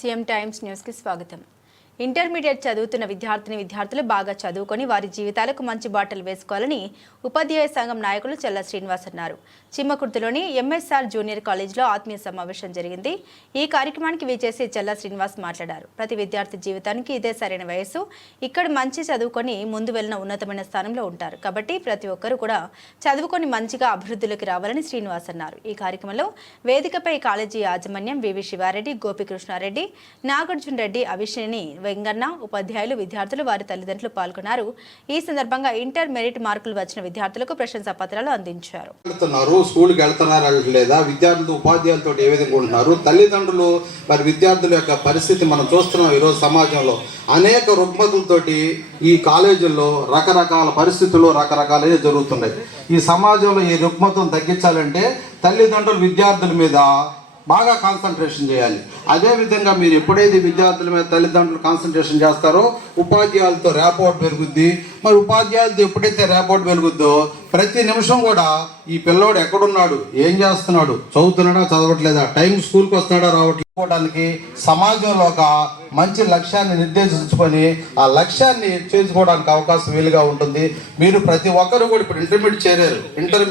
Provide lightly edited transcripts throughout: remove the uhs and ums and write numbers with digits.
CM times news కి స్వాగతం. Intermediate చదువుతున్న విద్యార్థులు బాగా చదువుకొని వారి జీవితాలకు మంచి బాటలు వేసుకోవాలని ఉపాధ్యాయ సంఘం నాయకులు చెల్ల శ్రీనివాస్ అన్నారు. చిమ్మకుర్తిలోని ఎంఎస్ఆర్ జూనియర్ కాలేజీలో ఆత్మీయ సమావేశం జరిగింది. ఈ కార్యక్రమానికి విచ్చేసి చెల్ల శ్రీనివాస్ మాట్లాడారు. ప్రతి విద్యార్థి జీవితానికి ఇదే సరైన వయసు. ఇక్కడ మంచి చదువుకొని ముందు వెళ్ళిన ఉన్నతమైన స్థానంలో ఉంటారు. కాబట్టి ప్రతి ఒక్కరూ కూడా చదువుకొని మంచిగా అభివృద్ధిలోకి రావాలని శ్రీనివాస్ అన్నారు. ఈ కార్యక్రమంలో వేదికపై కాలేజీ యాజమాన్యం వివి శివారెడ్డి, గోపికృష్ణారెడ్డి, నాగార్జున రెడ్డి, అవిశ్రేణి వెంగన్న, ఉపాధ్యాయులు, విద్యార్థులు, వారి తల్లిదండ్రులు పాల్గొన్నారు. ఈ సందర్భంగా ఇంటర్ మెరిట్ మార్కులు వచ్చిన విద్యార్థులకు ప్రశంసా పత్రాలు అందించారు. స్కూల్కి వెళ్తున్నారా లేదా, విద్యార్థులు ఉపాధ్యాయులతో ఏ విధంగా ఉంటున్నారు, తల్లిదండ్రులు మరి విద్యార్థుల యొక్క పరిస్థితి మనం చూస్తున్నాం. ఈరోజు సమాజంలో అనేక రుగ్మతులతోటి ఈ కాలేజీల్లో రకరకాల పరిస్థితులు రకరకాలే జరుగుతున్నాయి. ఈ సమాజంలో ఈ రుగ్మతను తగ్గించాలంటే తల్లిదండ్రులు విద్యార్థుల మీద బాగా కాన్సన్ట్రేషన్ చేయాలి. అదేవిధంగా మీరు ఎప్పుడైతే విద్యార్థుల మీద తల్లిదండ్రులు కాన్సన్ట్రేషన్ చేస్తారో ఉపాధ్యాయులతో ర్యాపోర్ట్ పెరుగుద్ది. మరి ఉపాధ్యాయులతో ఎప్పుడైతే ర్యాపోర్ట్ పెరుగుద్దో ప్రతి నిమిషం కూడా ఈ పిల్లోడు ఎక్కడున్నాడు, ఏం చేస్తున్నాడు, చదువుతున్నాడా చదవట్లేదా, టైం స్కూల్కి వస్తున్నాడా రావట్లేకపోవడానికి సమాజంలో ఒక మంచి లక్ష్యాన్ని నిర్దేశించుకొని ఆ లక్ష్యాన్ని చేసుకోవడానికి అవకాశం వీలుగా ఉంటుంది. మీరు ప్రతి ఒక్కరు కూడా ఇప్పుడు ఇంటర్మీడియట్ చేరారు. ఇంటర్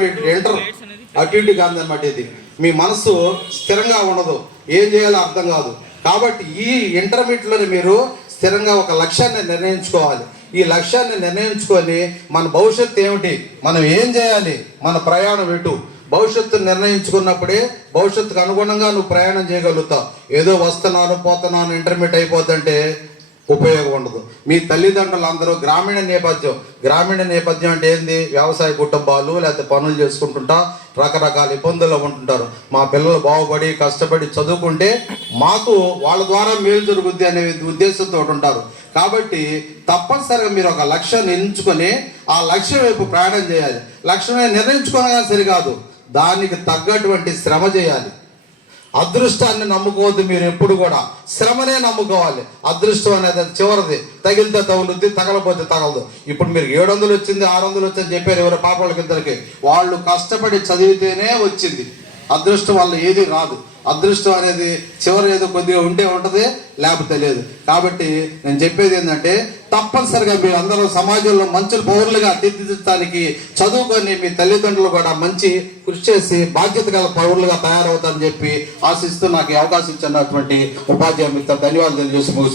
అటు ఇటు కాదనమాట. ఇది మీ మనసు స్థిరంగా ఉండదు, ఏం చేయాలో అర్థం కాదు. కాబట్టి ఈ ఇంటర్మీడియట్లోనే మీరు స్థిరంగా ఒక లక్ష్యాన్ని నిర్ణయించుకోవాలి. ఈ లక్ష్యాన్ని నిర్ణయించుకొని మన భవిష్యత్తు ఏమిటి, మనం ఏం చేయాలి, మన ప్రయాణం ఎటు, భవిష్యత్తును నిర్ణయించుకున్నప్పుడే భవిష్యత్తుకు అనుగుణంగా నువ్వు ప్రయాణం చేయగలుగుతావు. ఏదో వస్తున్నాను పోతున్నాను ఇంటర్మీడియట్ అయిపోతుంటే ఉపయోగం ఉండదు. మీ తల్లిదండ్రులు అందరూ గ్రామీణ నేపథ్యం అంటే ఏంది, వ్యవసాయ కుటుంబాలు లేకపోతే పనులు చేసుకుంటుంటా రకరకాల ఇబ్బందుల్లో ఉంటుంటారు. మా పిల్లలు బాగుపడి కష్టపడి చదువుకుంటే మాకు వాళ్ళ ద్వారా మేలు జరుగుద్ది అనే ఉద్దేశంతో ఉంటారు. కాబట్టి తప్పనిసరిగా మీరు ఒక లక్ష్యాన్ని ఎంచుకొని ఆ లక్ష్యం వైపు ప్రయాణం చేయాలి. లక్ష్యమే నిర్ణయించుకోవడం సరికాదు, దానికి తగ్గటువంటి శ్రమ చేయాలి. అదృష్టాన్ని నమ్ముకోవద్దు. మీరు ఎప్పుడు కూడా శ్రమనే నమ్ముకోవాలి. అదృష్టం అనేది చివరిది, తగిలితే తగులుద్ది, తగలపోతే తగలదు. ఇప్పుడు మీరు 700 వచ్చింది 600 వచ్చిందని చెప్పారు ఎవరు పాపలకి ఇద్దరికి. వాళ్ళు కష్టపడి చదివితేనే వచ్చింది. అదృష్టం వల్ల ఏది రాదు. అదృష్టం అనేది చివరి ఏదో కొద్దిగా ఉంటే ఉంటుంది, లేకపోతే లేదు. కాబట్టి నేను చెప్పేది ఏంటంటే తప్పనిసరిగా మీరు అందరూ సమాజంలో మంచి పౌరులుగా తీర్చిదిద్దడానికి చదువుకొని మీ తల్లిదండ్రులు కూడా మంచి కృషి చేసి బాధ్యత గల పౌరులుగా తయారవుతారని చెప్పి ఆశిస్తూ నాకు అవకాశం ఇచ్చినటువంటి ఉపాధ్యాయ మిత్రులకు ధన్యవాదాలు తెలియజేసి ముగిస్తున్నాను.